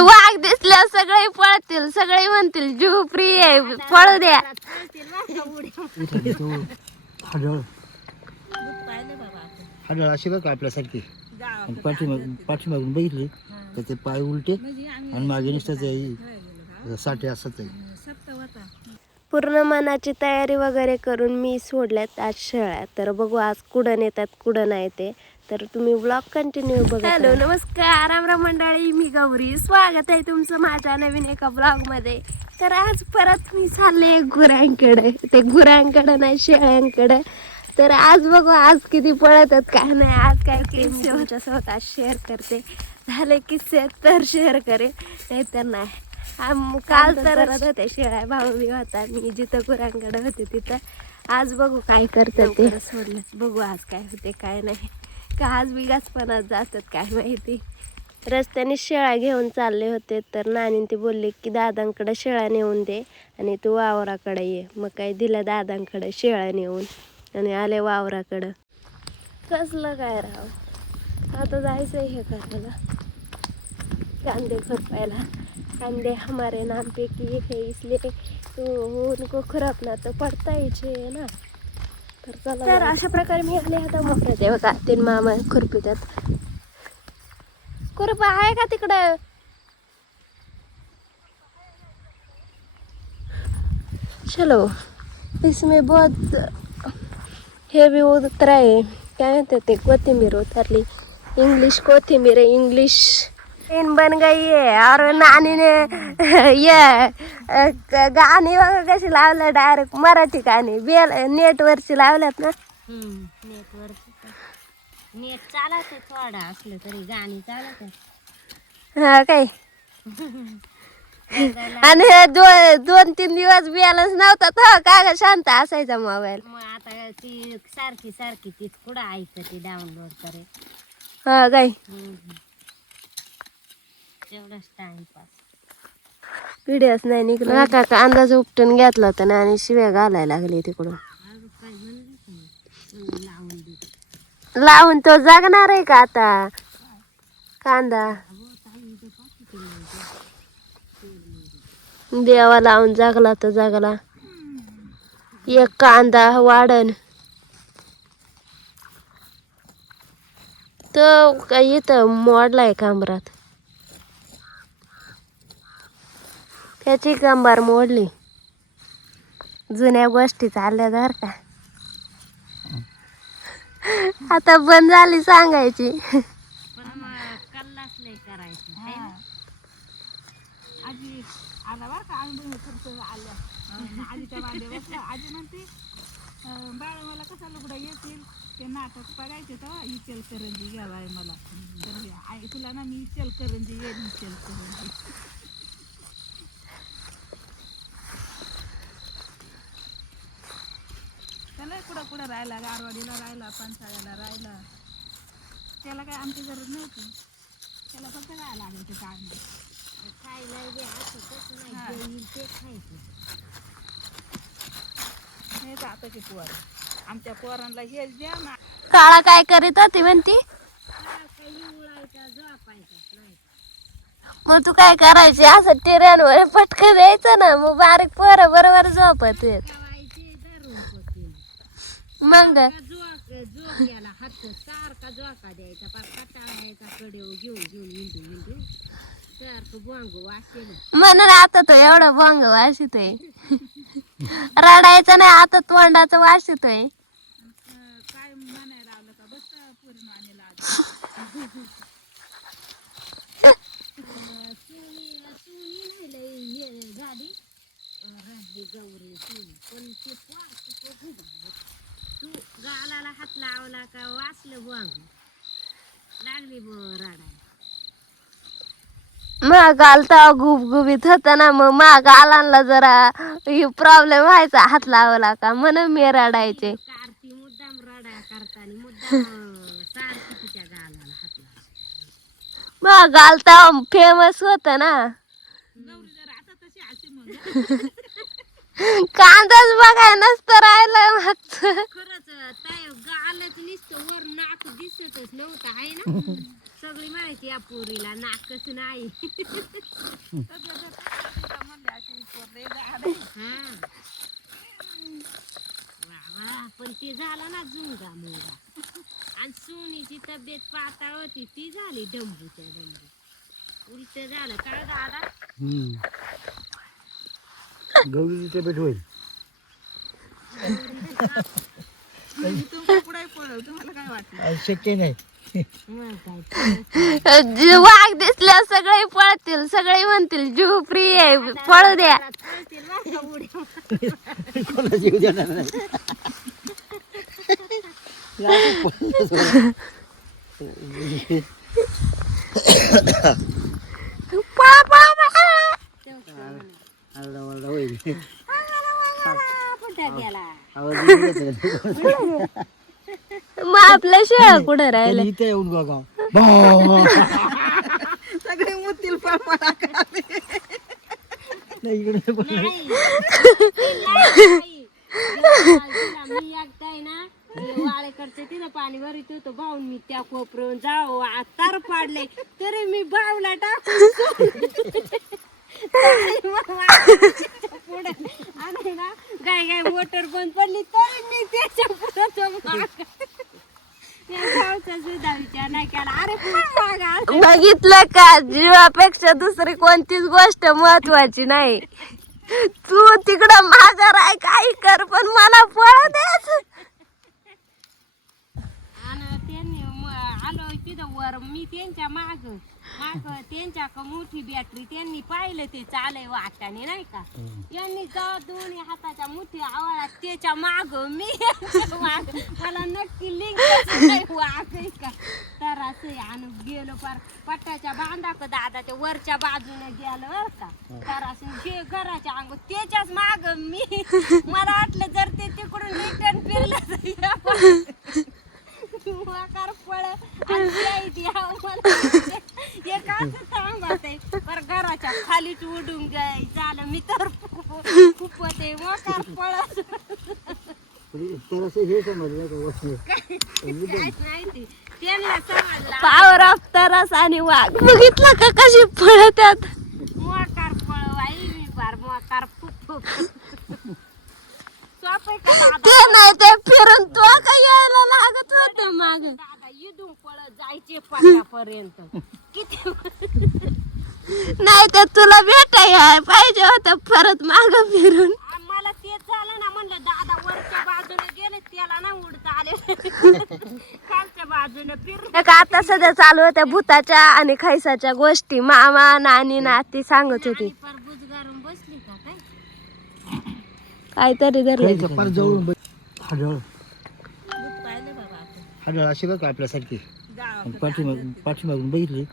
वाघ दिसल्या सगळे पळतील, सगळे म्हणतील जीव फ्री आहे, पळू द्या. हडळ अशी बघ आपल्यासारखी पाठीमागून बघितली तर ते पाय उलटे आणि मागे निष्ठाच साठी असंच आहे. पूर्ण मनाची तयारी वगैरे करून मी सोडल्यात आज शेळ्या. तर बघू आज कुठं नेतात कुठं नाही ते, तर तुम्ही ब्लॉग कंटिन्यू बघा. हॅलो नमस्कार रामराम मंडळी, मी गौरी, स्वागत आहे तुमचं माझ्या नवीन एका ब्लॉग मध्ये. तर आज परत मी चालले गुरांकडे, ते गुरांकडे नाही शेळ्यांकडे. तर आज बघू आज किती पळतात काय नाही, आज काय किस्से तुमच्यासोबत आज शेअर करते. झाले किस्से तर शेअर करेन, नाही तर नाही. काल तर होते शेळ्या, भाऊ बी होता, मी जिथं गुरांकडे होते तिथं. आज बघू काय करतात ते, सोडलं बघू आज काय होते काय नाही, का आज बिगासपणात जातात काय माहिती. रस्त्याने शेळ्या घेऊन चालले होते, तर नानी ती बोलली की दादांकडे शेळ्या नेऊन दे आणि तू वावराकडे ये. मग काय दिलं दादांकडे शेळ्या नेऊन आणि आले वावराकडं. कसलं काय राव, आता जायचंय हे करायला, कांदे खुरपायला. कांदे हमारे नाम पे किए है इसलिए तो उनको खुरपना तो पडता है ना. तर अशा प्रकारे मी आले आता मोठ्या ते बघा तीन मामा खुरपितात. खुरपा आहे का तिकडं? चलो इसमें बहुत हेवी उतरा है, क्या कहते थे, कोथिंबीर उतरली. इंग्लिश कोथिंबीर है, इंग्लिश इन बन गई है. और नानी ने ये गाणी वगैरे कशी लावलं, डायरेक्ट मराठी गाणी बेल नेटवरची लावल्यात ना. नेट चालत थोडा असलं तरी गाणी चालत. हा काय आणि दोन तीन दिवस बॅलन्स नव्हता तर का शांत असायचा मोबाईल. मग आता ती सारखी सारखी ती कुठं ऐकते डाउनलोड करे. हा काय तेवढाच टाइमपास. व्हिडिओच नाही निघला का अंदाज उपटून घेतला होता ना, आणि शिव्या घालायला लागली तिकडून. लावून तो जागणार आहे का आता कांदा? देवा लावून जागला तर जागला. एक कांदा वाढन तो काय इथं मोडलाय कांबरात, त्याची कंबार मोडली. जुन्या गोष्टी चालल्या बर का, आता बंद झाली सांगायची. पण मग कल्लाच लय करायचं है ना. आजी आला बरं का, आम्ही खर्च आल्या आजीच्या वांदे बसला. आजी म्हणते बाळ मला कसा लुगडा येतील, ते नाटक बघायचे तर इचलकरंजी गेलाय मला. तर आई तुला ना मी इचलकरंजी येईल, इचलकरंजी. त्याला कुठं कुठं राहिला, गारवाडीला राहिला, पानसाळ्याला राहिला. त्याला काय आमची गरज नव्हती, त्याला फक्त काय लागायचं काम खायला बी असतच नाही, जे येईल ते खायचं. हे आताची पोर, आमच्या पोरांना हेच द्या ना. काळा काय करीत होती म्हणती? काही उळायचा झोपायचा नाही. मग तू काय करायची, असं टिऱ्यांवर पटकन द्यायचं ना, मग बारीक पोरं बरोबर झोपत येत. ठेवायचे धरून पकडून. मग जोक याला हात सारखा जोका द्यायचा, पाच कटाळा यायचा कडेव घेऊन घेऊन हिंडून सारखं बोंग वाचेल. म्हणून आता तो एवढा भंग वाशितोय. रडायचं नाही आता, तोंडाचं वाशितोय. काय म्हणायला लावलं का बस पूर्ण आणला झाली राहिली गौरी सोनी. पण तू गालाला हात लावला का वाचलं बोंग लागली रडायला. मग गालता गुबगुबीत होता ना, मग गालांना जरा प्रॉब्लेम व्हायचा हात लावला का, म्हणून मी रडायचे. कारती मुद्दाम रडा करताना मुद्दाम सारखी तिच्या गालाला हात लावला. मग गालता फेमस होत ना. गौरी जर आता तशी अशी मग कांदाच बघाय नसतं राहिलं मागचं. खरंच काय गालच नुसतं वर नाक दिसतच नव्हतं आहे ना. सगळी माहिती या पोरीला नाकच नाही. हा. वा, पण ते झालं ना झुंगा मुंगा. आणि सोनीची तब्येत पाताळ होती ती झाली डंबूच्या डंबू. उलट झालं काय दादा. गौरीची तब्येत होईल. तुमच्या पुढे पळव, तुम्हाला काय वाटलं? आज शक्य नाही. मग काय वाघ दिसल्या सगळे पळतील, सगळे म्हणतील जीव फ्री आहे पळू द्या. चालतील बरं का उड्या. कोणाला जीव देणार नाही. पळा पळा पळा. आरडा ओरडा होईल. कुठं गेला? आवाज येईल का? मग आपल्या शेळ्या कुठं राहिल्या? त्यांनी इथे येऊन बघा. सगळे मुतील पळपळा करायला. नाही इकडे पण नाही. मी एकदाय ना वाळेकडचे तिथं पाणी भरीत होतो भाऊन मी त्या कोपरून जाऊ आतार पाडले तरी मी भाऊला टाकून पुढे आणि ना गाय गाय मोटर बंद पडली तरी मी त्याच्या पुढे भाऊचा सुद्धा विचार नाही केला. अरे मागा बघितलं का, जीवापेक्षा दुसरी कोणतीच गोष्ट महत्वाची नाही. तू तिकडं माझा राय काही कर पण मला पळ द्यायचं. आणि त्यांनी आलो तिथं वर मी त्यांच्या माग त्यांच्या मोठी बॅटरी त्यांनी पाहिलं ते चालय वाटाने नाही का. यांनी जेव्हा दोन्ही हाताच्या मोठी आवाळात त्याच्या माग मी यांच्या माग. मला नक्की लिंक वाग का तर असं आणि गेलो पार पट्ट्याच्या बांधाक दादा ते वरच्या बाजूने गेलं बर का. तर असं घराच्या अंग त्याच्याच माग मी. मला वाटलं जर ते तिकडून रिटर्न फिरलं वाकार पळ पर घराच्या खालीच उडून गाय झालं मी तर खूप ते वाकार पळत तर असं हे समजलं माहिती त्यांना समजला पॉवर ऑफ तरस आणि वाघ बघितलं का कशी पळतात. मोकार पळवाई मी फार मोकार फुक सोपं का दादा. ते नाही ते फिरून तो का यायला लागत होत माग. दादा इथून पळत जायचे पाटापर्यंत किती नाही तर तुला भेटाय पाहिजे होत परत माग फिरून. मला तेच झालं ना म्हणलं दादा वरच्या बाजूने गेले त्याला ना उडता आले खालच्या बाजूने फिर. एक आता सध्या चालू होत्या भूताच्या आणि खैसाच्या गोष्टी. मामा नानी नाती सांगत होती पर बुजगारून बसली का काय काहीतरी धरलं. फार जवळून हाडळ पाहिले बाबा आपण हाडळ अशी का आपल्यासारखी. गावाकडे पाठीमागून बघितली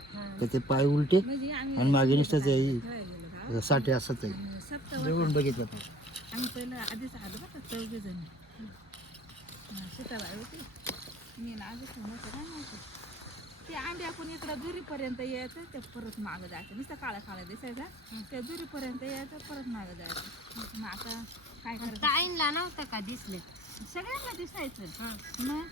तर ते पाय उलटे म्हणजे आम्ही आणि मागे नुसतं ते गेलो गाव. साठे असत आहे. सप्त जवळून बघितलं तर आम्ही पहिलं आधीच आलो बघा 4 जण. सीताबाई होती मी ना आधीच मोठं काय माहिती ते आंब्याकून इकडं दुरीपर्यंत यायचं ते परत मागं जायचं. नुसतं काळा काळा दिसायचा त्या दुरीपर्यंत यायचं परत मागं जायचं. मग आता काय करायचं ताईंला नव्हतं का दिसले सगळ्यांना दिसायचं. मग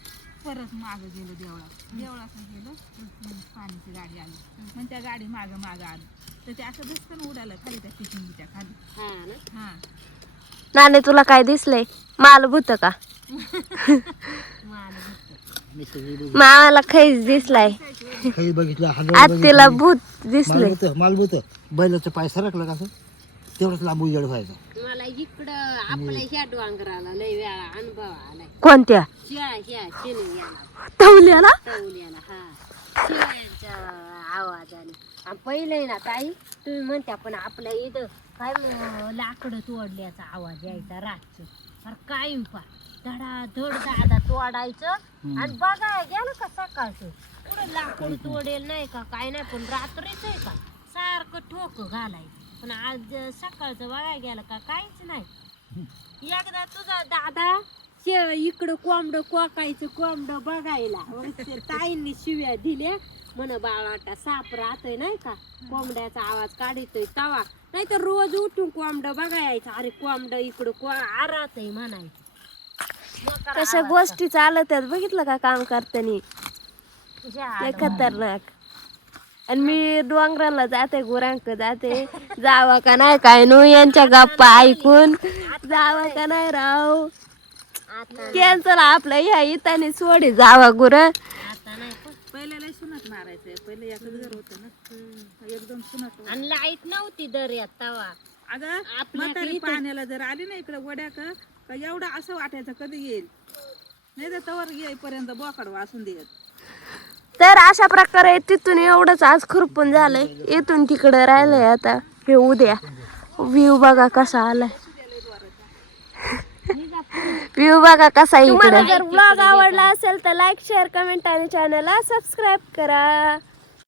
परत मागं गेलो देवळात गेलो. मग पाण्याची गाडी आली मग त्या गाडी मागं आली तर ते असं दिसतं उडालं खाली त्या किचनच्या खाली. हा ना हां नानी तुला काय दिसलंय? माल भूत का? मला मी सगळी मामाला खैस दिसलाय. काही बघितलं आत्तीला भूत दिसलंय. मालभूत बैलाचं पाय सरकलं का असं तेवढंच लांब उजेड व्हायचा. मला इकडं आपल्या ह्या डोंगराला लय वेळा अनुभव आलाय. कोणत्या? ह्या शिवल्याला तवल्याला? टवल्याला हा शिवयांच्या आवाजाने. आणि पहिले ना ताई तुम्ही म्हणता पण आपल्या इथं काय लाकडं तोडल्याचा आवाज यायचा रातचं. अरे काय पा धडाधड दादा तोडायचं आणि बघाय गेलं का सकाळचं पुढे लाकूड तोडेल नाही का काय नाही पण रात्रीच आहे का सारखं ठोक घालायचं. पण आज सकाळचं बघाय गेलं का काहीच नाही. एकदा तुझा दादा इकडं कोंबडं कोकायचं कोंबडं बघायला मग ते ताईंनी शिव्या दिल्या म्हण बाळाटा साप राहतोय नाही का कोंबड्याचा आवाज काढतोय तवा नाही तर रोज उठून कोंबडं बघायचं. अरे कोंबडं इकडं आरातय म्हणायचं. कशा गोष्टी चालत आहेत बघितलं का काम करताना. लय खतरनाक. आणि मी डोंगराला जाते गुरांक जाते जावा का नाही काय नो यांच्या गप्पा ऐकून जावा का नाही राव आता कॅन्सल आपलं ह्या इथाने सोडी जावा गुर आता नाही पण. पहिल्याला सुनत मारायचंय पहिले एकच घर होतं ना एकदम सुनत. आणि लाईट नव्हती दर्यात तवा. अगं आपल्या म्हातारी इथं- पाण्याला जर आली ना इकडे वड्या का एवढं असं वाटायचं कधी येईल नाही तर तवर येईपर्यंत बोकड वासून देत. तर अशा प्रकारे तिथून एवढंच आज खुरपून झालंय इथून तिकडं राहिलंय आता हे उद्या व्ह्यू बघा कसा आलाय व्ह्यू बघा कसा इकडे. जर ब्लॉग आवडला असेल तर लाईक शेअर कमेंट आणि चॅनलला सबस्क्राईब करा.